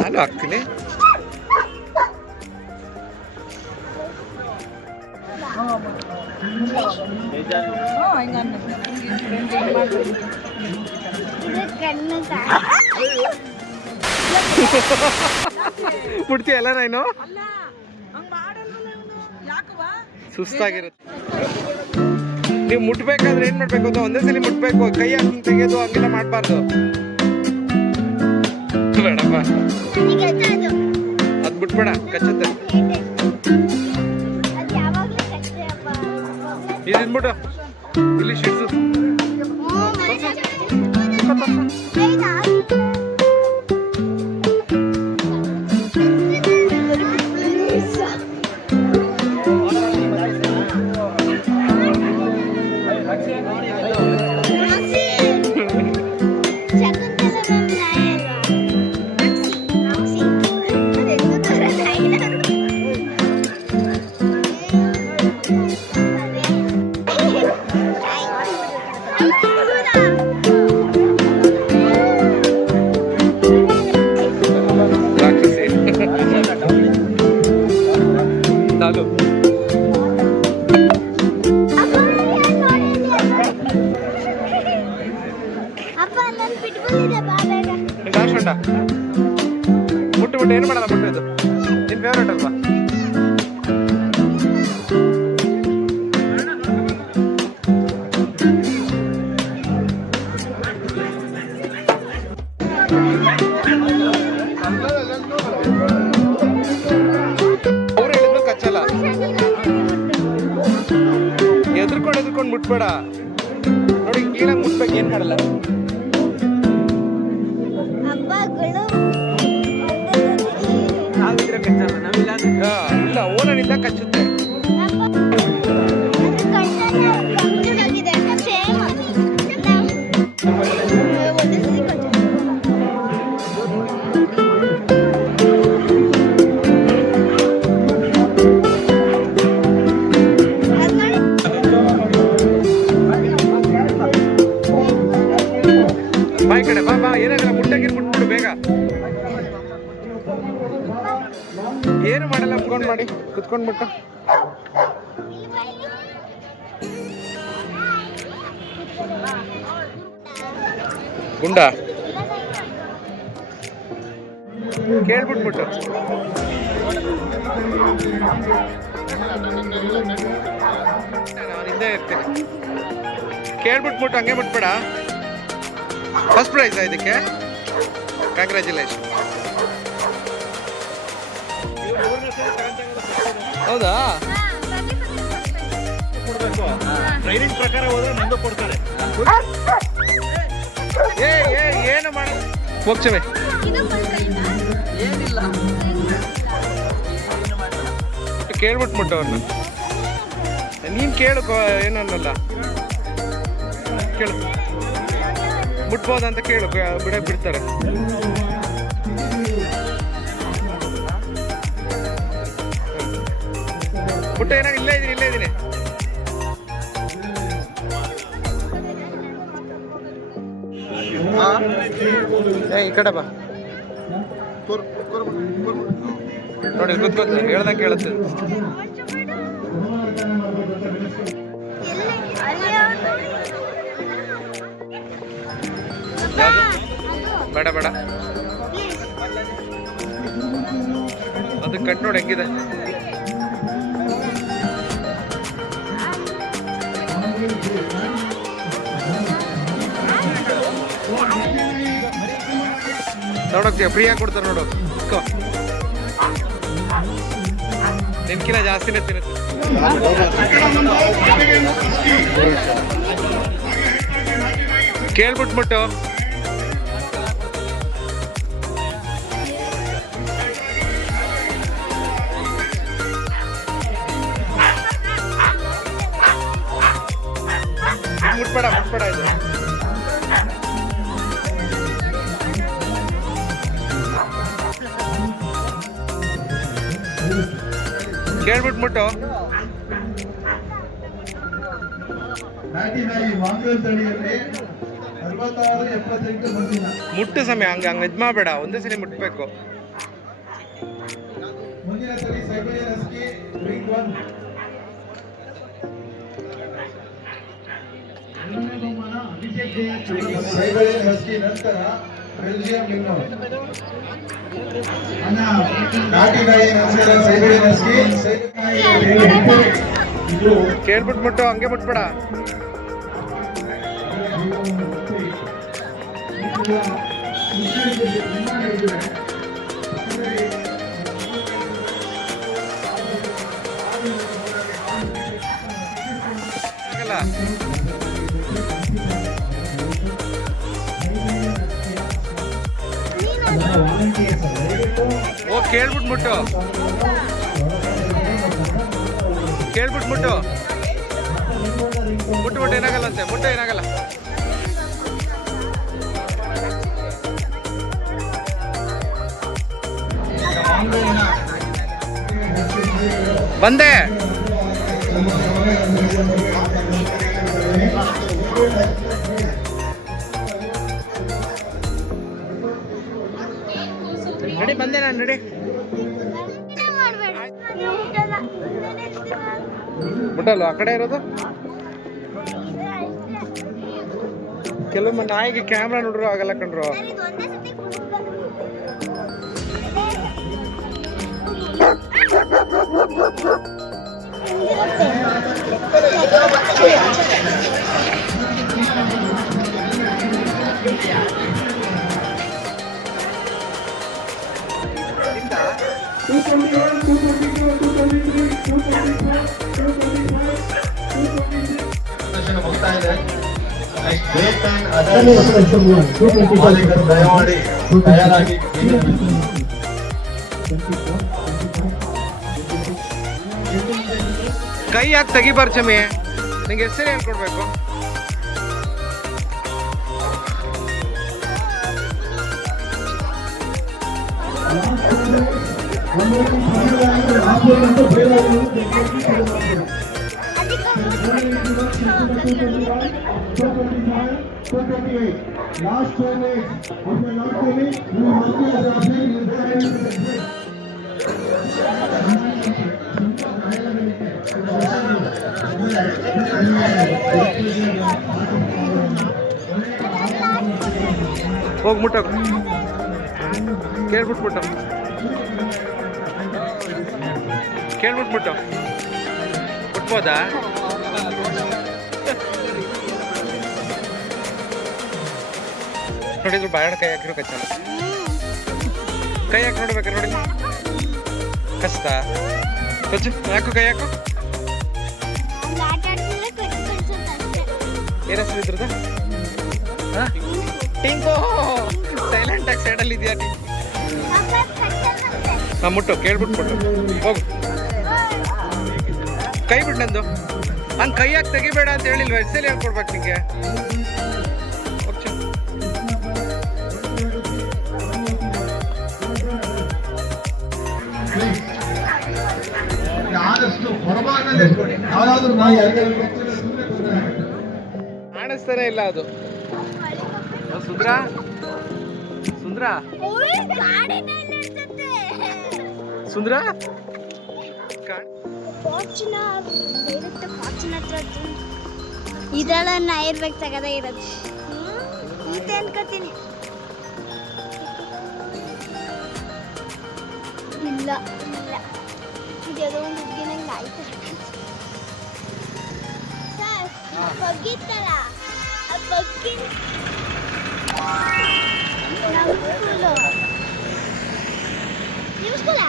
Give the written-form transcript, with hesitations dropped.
ನಾನು ಹಾಕ್ತೀನಿ. ಬಿಡ್ತೀಯಲ್ಲ ನಾನು ಸುಸ್ತಾಗಿರುತ್ತೆ. ನೀವು ಮುಟ್ಬೇಕಾದ್ರೆ ಏನ್ ಮಾಡ್ಬೇಕು ಅಂತ ಒಂದೇ ಸಲ ಮುಟ್ಬೇಕು, ಕೈ ಹಾಕಿ ತೆಗೆಯೋದು ಹಂಗೆಲ್ಲ ಮಾಡ್ಬಾರ್ದು. ಬೇಡಪ್ಪ ಅದ್ ಬಿಟ್ಬೇಡ, ಕಚ್ಚುತ್ತೆ. ಇದ್ಬಿಟ್ಟು ಇಲ್ಲಿ ಶಿಡ್ಸು. ಮುಟ್ಟು ಮುಟ್ಟು ಏನು ಮಾಡಲ್ಲ, ಮುಟ್ಟು ಇದು ನಿನ್ ಫೇವ್ರೇಟ್ ಅಲ್ವಾ? ಅವ್ರು ಹೇಳಿದ್ರು ಕಚ್ಚಲ್ಲ. ಎದ್ರುಕೊಂಡು ಮುಟ್ಬೇಡ ನೋಡಿ, ಕ್ಲೀನಾಗಿ ಮುಟ್ಬೇಕು, ಏನ್ ಮಾಡಲ್ಲ. ಇಲ್ಲ, ಓನನಿಂದ ಕಚ್ಚುತ್ತೆ. ಬಾಯ್ ಕಡೆ ಬಾ ಬಾ, ಏನಾಗಲ್ಲ, ಮುಟ್ಟಾಗಿರ್ ಮುಟ್ಬಿಡು ಬೇಗ. ಏನು ಮಾಡಲ್ಲ, ಕುತ್ಕೊಂಡ್ ಮಾಡಿ, ಕುತ್ಕೊಂಡ್ಬಿಟ್ಟು. ಗುಂಡ ಕೇಳ್ಬಿಟ್ಬಿಟ್ಟು ನಾನು ಹಿಂದೆ ಇರ್ತೀನಿ. ಕೇಳ್ಬಿಟ್ಬಿಟ್ಟು ಹಂಗೆ ಬಿಟ್ಬೇಡ. ಫಸ್ಟ್ ಪ್ರೈಸ್ ಇದಕ್ಕೆ, ಕಂಗ್ರ್ಯಾಚುಲೇಷನ್. ಹೌದಾ? ಟ್ರೈನಿಂಗ್ ಪ್ರಕಾರ ಹೋದ್ರೆ ನಂದು ಕೊಡ್ತಾರೆ. ಏನು ಮಾಡ ಹೋಗ್ತೇವೆ, ಕೇಳ್ಬಿಟ್ಬಿಟ್ಟು ಅವ್ರನ್ನ. ನೀನ್ ಕೇಳು, ಏನನ್ನಲ್ಲ ಕೇಳು, ಮುಟ್ಬೋದಂತ ಕೇಳು, ಬಿಡ್ತಾರೆ. ಮುಟ್ಟ ಏನಾಗ, ಇಲ್ಲೇ ಇದೀನಿ. ಈ ಕಡೆ ಬಾ ನೋಡಿ, ಕೂತ್ಕೊತ ಹೇಳ್ದಂಗೆ ಕೇಳುತ್ತೆ. ಬೇಡ ಬೇಡ, ಅದು ಕಟ್ ನೋಡಿ ಹೆಂಗಿದೆ. ನೋಡೋಕೆ ಫ್ರೀಯಾಗಿ ಕೊಡ್ತಾರೆ ನೋಡು. ನಿನ್ಕಿನ ಜಾಸ್ತಿನೇ ತಿನ್ನುತ್ತೆ. ಕೇಳ್ಬಿಟ್ಬಿಟ್ಟು ಮುಟ್ಬೇಡ ಇದು. ಕೇಳ್ಬಿಟ್ಬಿಟ್ಟು ನಾಟಿ ನಾಯಿ ಮಾಂಗಲ್ ತಳಿಯಲ್ಲಿ 76 78 ಬಂದಿಲ್ಲ. ಮುಟ್ಟು ಸಮಯ ಹಂಗೆ ಇದು ಮಾಡಬೇಡ, ಒಂದೇ ಸಲ ಮುಟ್ಬೇಕು. ಮುಂದಿನ ಸರಿ ಸೈಬೇರಿಯನ್ ಹಸ್ಕಿ ರಿಂಗ್ 1. ಸೈಬೇರಿಯನ್ ಹಸ್ಕಿ ನಂತರ ಬೆಲ್ಜಿಯಂ ಲಿಂಗ್ನೋ. ನಾಟಿ ನಾಯಿ ನಂತರ ಸೈಬೇರಿಯನ್ ಹಸ್ಕಿ. ಕೇಳ್ಬಿಟ್ಟು ಮುಟ್ಟು, ಹಂಗೆ ಮುಟ್ಬೇಡ. ಆಗಲ್ಲ. ಓ ಕೇಳ್ಬಿಟ್ಟು ಮುಟ್ಟು, ಕೇಳ್ಬಿಟ್ಟು ಮುಟ್ಟು. ಮುಟ್ಟು ಏನಾಗಲ್ಲ ಅಂತೆ, ಮುಟ್ಟು ಏನಾಗಲ್ಲ. ಬಂದೆ. ನಡಿ ಬಂದೆ ನಾನು, ನಡಿ. ಮುಟ್ಟಲ್ವ ಆ ಕಡೆ ಇರೋದು? ಕೆಲವೊಮ್ಮೆ ನಾಯಿಗೆ ಕ್ಯಾಮ್ರಾ ನೋಡ್ರು ಆಗಲ್ಲ ಕಣ್ರು. ದಯಮಾಡಿ ತಯಾರಾಗಿ. ಕೈ ಯಾಕೆ ತೆಗಿಬಾರ್ದು ಚಮಿ? ನಿಂಗೆ ಹೆಸರು ಹೇಳ್ಕೊಡ್ಬೇಕು. Last 2 minutes. If you're not winning, you must be as a team. ಹೋಗಿ ಮುಟ್ಟ, ಕೇಳ್ಬಿಟ್ಟು ಮುಟ್ಟ, ಕೇಳ್ಬಿಟ್ಟು ಮುಟ್ಟು. ಮುಟ್ಬೋದಾ? ನೋಡಿದ್ರು ಬಾಯಡ ಕೈ ಹಾಕಿರೋ ಕಚ್ಚಲ್ಲ. ಕೈ ಹಾಕಿ ನೋಡ್ಬೇಕಾರೆ ನೋಡಿ ಕಷ್ಟ. ಕಚ್ಚು ಯಾಕೋ ಕೈ ಹಾಕು. ಏನ ಹೆಸರು ಇದ್ರದ? ಟಿಂಕೋ. ಸೈಲೆಂಟ್ ಆಗಿ ಸೈಡಲ್ಲಿ ಇದೆಯಾ? ಮುಟ್ಟು, ಕೇಳ್ಬಿಟ್ಟು ಮುಟ್ಟು. ಹೋಗು, ಕೈ ಬಿಟ್ಟು ನಂದು. ಹಂಗೆ ಕೈ ಹಾಕಿ ತೆಗಿಬೇಡ ಅಂತ ಹೇಳಿಲ್ವ? ಹೆಸರಲ್ಲಿ ಹೇಳ್ಕೊಡ್ಬೇಕು ನಿಂಗೆ. ಆದಷ್ಟು ಹೊರಭಾಗದಲ್ಲಿ ಇಟ್ಕೊಳ್ಳಿ. ಯಾರಾದ್ರೂ ನಾಯಿ ಕಾಣಿಸ್ತಾನೆ ಇಲ್ಲ ಅದು. ಸುಂದ್ರ, ಸುಂದ್ರ, ಸುಂದ್ರ. ಇದೆಲ್ಲ ನಾ ಇರ್ಬೇಕು ತಗದಾಗಿರೋದು. ಮತ್ತೆ ಅನ್ಕೋತೀನಿ. ಇಲ್ಲ ಇಲ್ಲ, ಇದೆಲ್ಲ ಒಂದು ಹುಡುಗಿ ನಂಗೆ ಆಯ್ತು ಸರ್. ಬಗ್ಗಿತ್ತಲ್ಲ ಆ ಬಗ್ಗಿ ನಮ್ಮ ಸ್ಕೂಲು, ನಿಮ್ಮ ಸ್ಕೂಲ